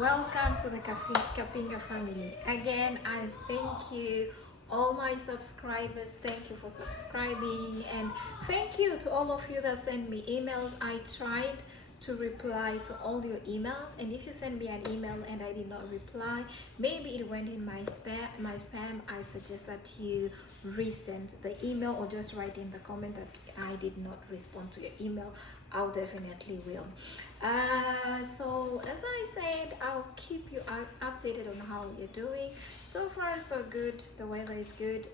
Welcome to the Kapinga family. Again, I thank you, all my subscribers. Thank you for subscribing, and thank you to all of you that send me emails. I tried to reply to all your emails, and if you send me an email and I did not reply, maybe it went in my spam. I suggest that you resend the email or just write in the comment that I did not respond to your email. I'll definitely will. So as I said, I'll keep you updated on how you're doing. So far so good. The weather is good.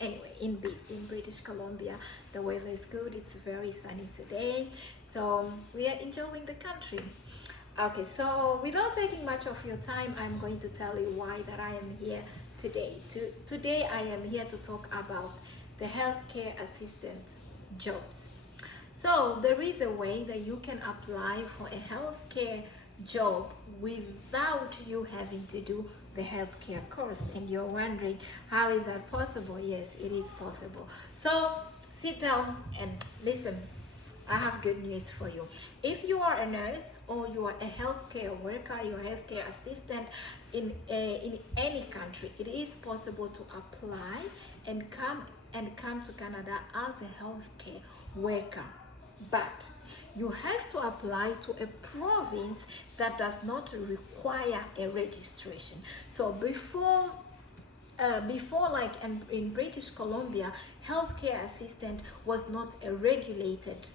Anyway, in BC, in British Columbia, the weather is good. It's very sunny today, so we are enjoying the country. Okay, so without taking much of your time, I'm going to tell you why that I am here today. Today I am here to talk about the healthcare assistant jobs. So there is a way that you can apply for a healthcare job without you having to do the healthcare course, and you're wondering, how is that possible? Yes, it is possible. So sit down and listen. I have good news for you. If you are a nurse or you are a healthcare worker, you're a healthcare assistant in any country, it is possible to apply and come to Canada as a healthcare worker. But you have to apply to a province that does not require a registration. So before like in British Columbia, healthcare assistant was not a regulated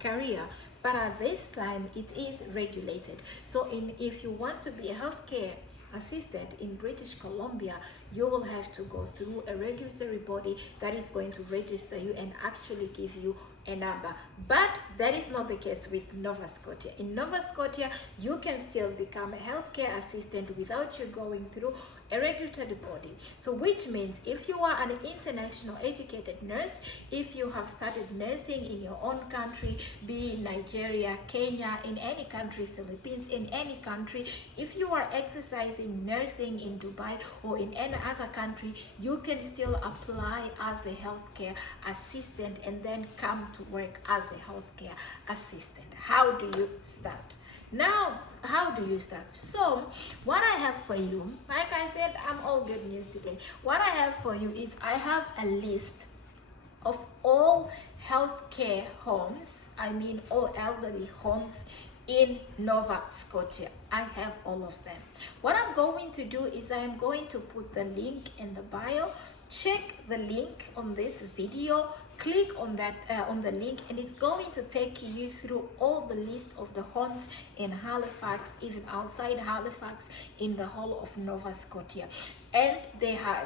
career, but at this time it is regulated. So if you want to be a healthcare assistant in British Columbia, you will have to go through a regulatory body that is going to register you and actually give you a number. But that is not the case with Nova Scotia. In Nova Scotia, you can still become a healthcare assistant without you going through a regulatory body. So which means if you are an international educated nurse, if you have started nursing in your own country, be in Nigeria, Kenya, in any country, Philippines, in any country, if you are exercising nursing in Dubai or in any other country, you can still apply as a healthcare assistant and then come to work as a healthcare assistant. How do you start? Now, how do you start? So, what I have for you, like I said, I'm all good news today. What I have for you is I have a list of all healthcare homes, all elderly homes in Nova Scotia. I have all of them. What I'm going to do is I am going to put the link in the bio. Check the link on this video, click on that on the link, and it's going to take you through all the list of the homes in Halifax, even outside Halifax, in the whole of Nova Scotia. And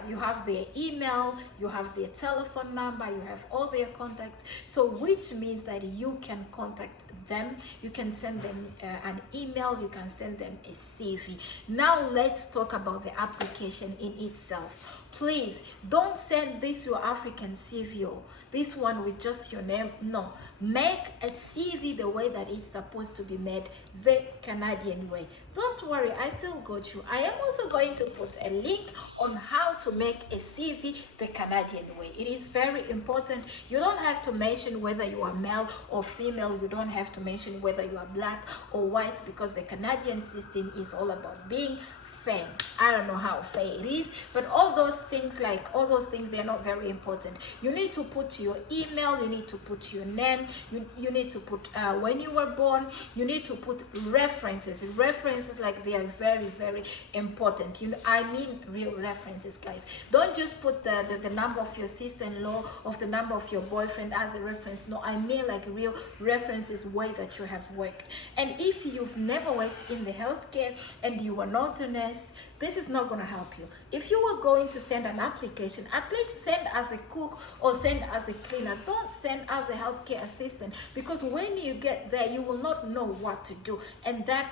you have their email, you have their telephone number, you have all their contacts, so which means that you can contact them, you can send them an email, you can send them a CV. Now let's talk about the application in itself. Please don't send this your African CV, this one with just your name. No, make a CV the way that it's supposed to be made, the Canadian way. Don't worry, I still got you. I am also going to put a link on how to make a CV the Canadian way. It is very important. You don't have to mention whether you are male or female. You don't have to mention whether you are black or white, because the Canadian system is all about being fair. I don't know how fair it is, but all those things, they're not very important. You need to put your email, you need to put your name, you need to put when you were born, you need to put references. References, like, they are very, very important. Real references, guys. Don't just put the number of your sister-in-law, of the number of your boyfriend as a reference. No, I mean like real references, way that you have worked. And if you've never worked in the healthcare and you are not a nurse, this is not going to help you. If you were going to send an application, at least send as a cook or send as a cleaner. Don't send as a healthcare assistant, because when you get there, you will not know what to do, and that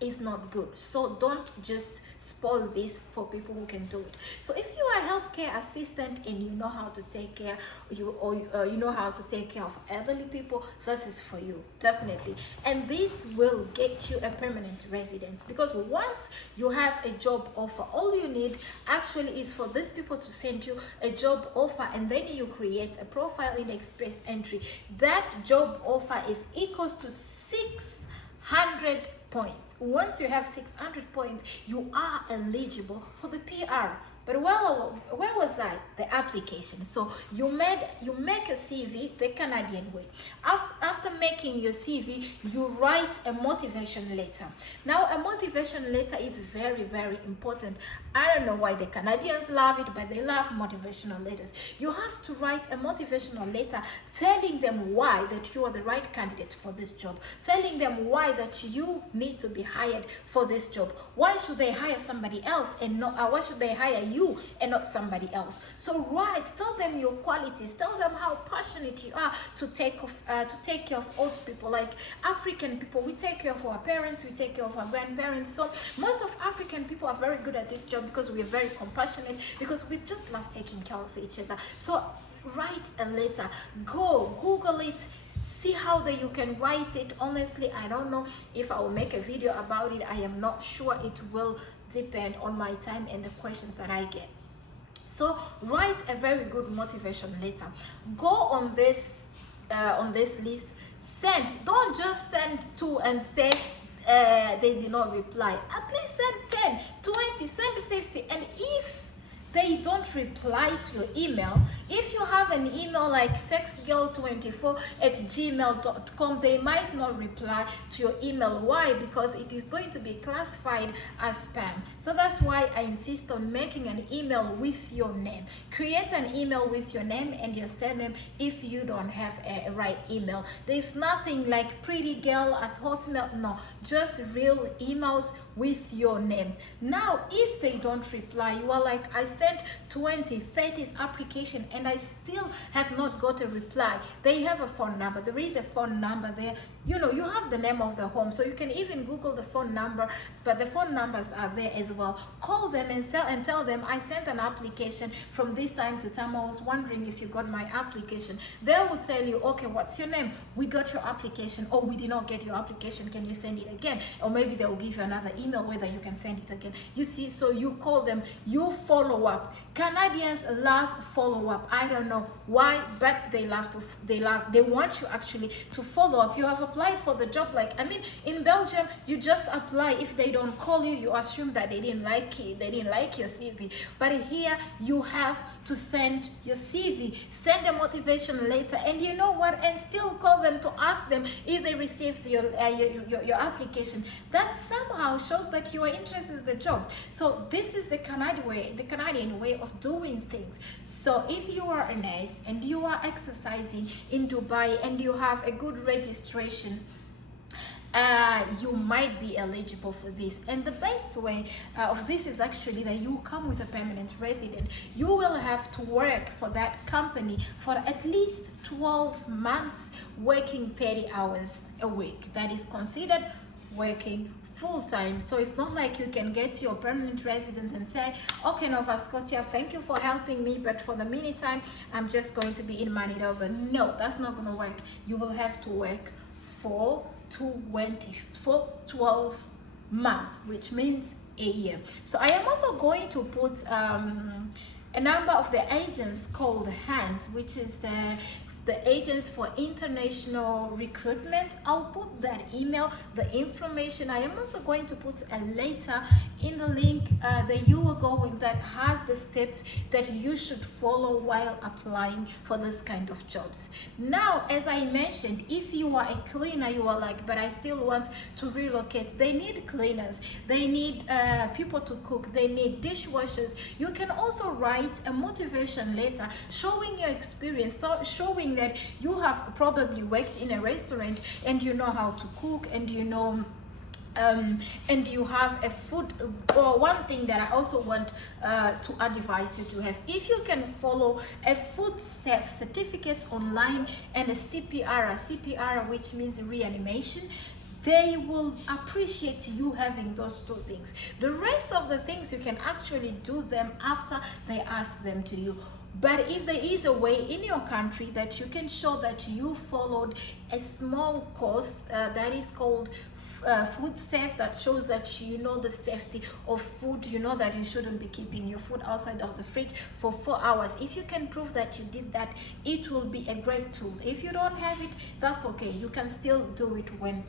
is not good. So don't just spoil this for people who can do it. So if you are a healthcare assistant and you know how to take care, you know how to take care of elderly people, this is for you, definitely. And this will get you a permanent residence, because once you have a job offer, all you need actually is for these people to send you a job offer, and then you create a profile in Express Entry. That job offer is equals to 600 points, once you have 600 points, you are eligible for the PR. But where was I? The application. So you make a CV the Canadian way. After making your CV, you write a motivation letter. Now, a motivation letter is very, very important. I don't know why the Canadians love it, but they love motivational letters. You have to write a motivational letter telling them why that you are the right candidate for this job, telling them why that you need to be hired for this job. Why should they hire somebody else and not? Why should they hire you and not somebody else? So write, tell them your qualities, tell them how passionate you are to take care of old people. Like African people, we take care of our parents, we take care of our grandparents. So most of African people are very good at this job because we are very compassionate, because we just love taking care of each other. So write a letter, go Google it, see how that you can write it. Honestly, I don't know if I will make a video about it. I am not sure. It will depend on my time and the questions that I get. So write a very good motivation letter. Go on this list, send. Don't just send 2 and say they did not reply. At least send 10, 20, send 50. And if they don't reply to your email, if you have an email like sexgirl24@gmail.com, they might not reply to your email. Why? Because it is going to be classified as spam. So that's why I insist on making an email with your name. Create an email with your name and your surname if you don't have a right email. There's nothing like prettygirl@hotmail. No, just real emails with your name. Now, if they don't reply, you are like, I sent 20, 30 application and I still have not got a reply. They have a phone number. There is a phone number there. You know, you have the name of the home, so you can even Google the phone number, but the phone numbers are there as well. Call them and tell them, I sent an application from this time to time. I was wondering if you got my application. They will tell you, okay, what's your name? We got your application. Oh, we did not get your application. Can you send it again? Or maybe they will give you another email whether you can send it again. You see, so you call them, you follow up. Canadians love follow up. I don't know why, but they want you actually to follow up. You have applied for the job. Like, I mean, in Belgium, you just apply. If they don't call you, you assume that they didn't like it, they didn't like your CV. But here, you have to send your CV, send a motivation letter, and you know what? And still call them to ask them if they received your application. That somehow shows that you are interested in the job. So this is the Canadian way of doing things. So if you are a nurse and you are exercising in Dubai and you have a good registration, you might be eligible for this. And the best way of this is actually that you come with a permanent resident. You will have to work for that company for at least 12 months, working 30 hours a week. That is considered working full-time. So it's not like you can get your permanent resident and say, okay, Nova Scotia, thank you for helping me, but for the meantime, I'm just going to be in Manitoba. No, that's not going to work. You will have to work for 12 months, which means a year. So I am also going to put a number of the agents called HANDS, which is the agents for international recruitment. I'll put that email, the information. I am also going to put a letter in the link that you will go with that has the steps that you should follow while applying for this kind of jobs. Now, as I mentioned, if you are a cleaner, you are like, but I still want to relocate. They need cleaners, they need people to cook, they need dishwashers. You can also write a motivation letter showing your experience, showing that you have probably worked in a restaurant and you know how to cook, and you know and you have a food. Or one thing that I also want to advise you to have, if you can follow a food certificate online and a CPR, which means reanimation, they will appreciate you having those 2 things. The rest of the things you can actually do them after they ask them to you. But if there is a way in your country that you can show that you followed a small course that is called food safe, that shows that you know the safety of food. You know that you shouldn't be keeping your food outside of the fridge for 4 hours. If you can prove that you did that, it will be a great tool. If you don't have it, that's okay. You can still do it when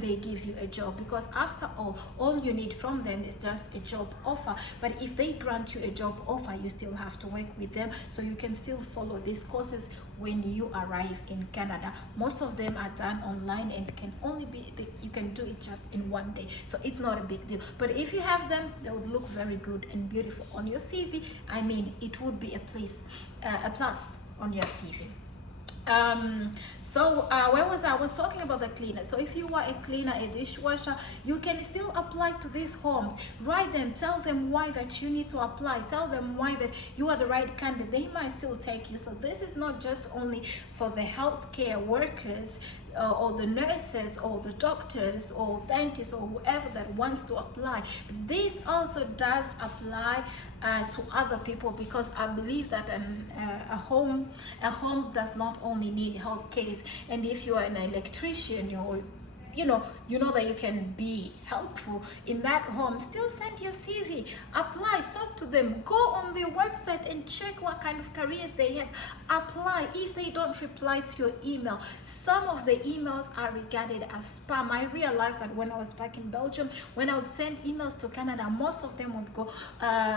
they give you a job, because after all you need from them is just a job offer. But if they grant you a job offer, you still have to work with them, so you can still follow these courses when you arrive in Canada. Most of them are done online and can only be, you can do it just in one day, so it's not a big deal. But if you have them, they would look very good and beautiful on your CV. I mean, it would be a plus on your CV. Where was I was talking about the cleaner. So if you are a cleaner, a dishwasher, you can still apply to these homes. Write them, tell them why that you need to apply, tell them why that you are the right candidate. They might still take you. So this is not just only for the healthcare workers or the nurses or the doctors or dentists or whoever that wants to apply. This also does apply to other people, because I believe that a home does not only need health case. And if you are an electrician, you know that you can be helpful in that home, still send your CV, apply, talk to them, go on their website and check what kind of careers they have, apply. If they don't reply to your email, some of the emails are regarded as spam. I realized that when I was back in Belgium, when I would send emails to Canada, most of them would go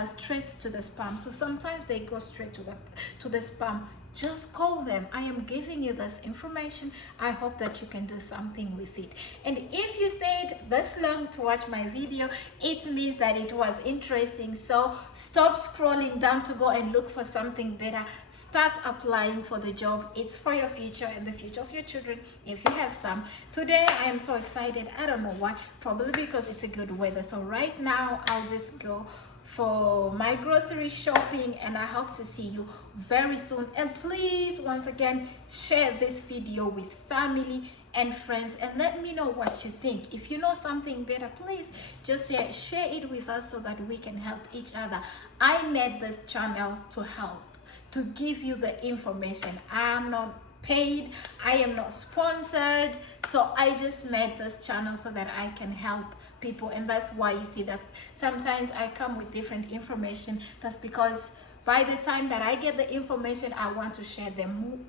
straight to the spam. So sometimes they go straight to the spam. Just call them. I am giving you this information. I hope that you can do something with it. And if you stayed this long to watch my video, it means that it was interesting. So stop scrolling down to go and look for something better. Start applying for the job. It's for your future and the future of your children, if you have some. Today I am so excited. I don't know why. Probably because it's a good weather. So right now I'll just go for my grocery shopping, and I hope to see you very soon. And please, once again, share this video with family and friends and let me know what you think. If you know something better, please just share it with us so that we can help each other. I made this channel to help, to give you the information. I'm not paid, I am not sponsored, so I just made this channel so that I can help people. And that's why you see that sometimes I come with different information. That's because by the time that I get the information, I want to share them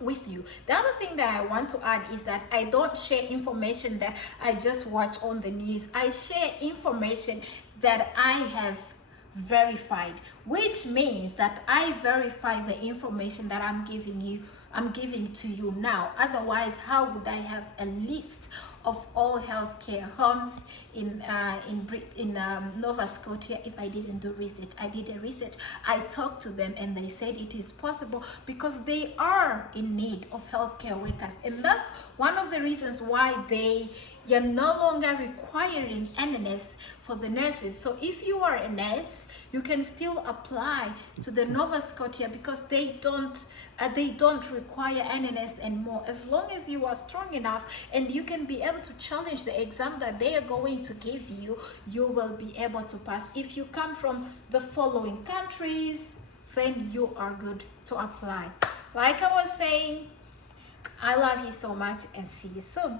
with you. The other thing that I want to add is that I don't share information that I just watch on the news. I share information that I have verified, which means that I verify the information that I'm giving to you now. Otherwise, how would I have a list of all healthcare homes in Nova Scotia if I didn't do research? I did a research. I talked to them and they said it is possible because they are in need of healthcare workers, and that's one of the reasons why you're no longer requiring NNS for the nurses. So if you are a nurse, you can still apply to the Nova Scotia because they don't require NNS anymore. As long as you are strong enough and you can be able to challenge the exam that they are going to give you, you will be able to pass. If you come from the following countries, then you are good to apply. Like I was saying, I love you so much and see you soon.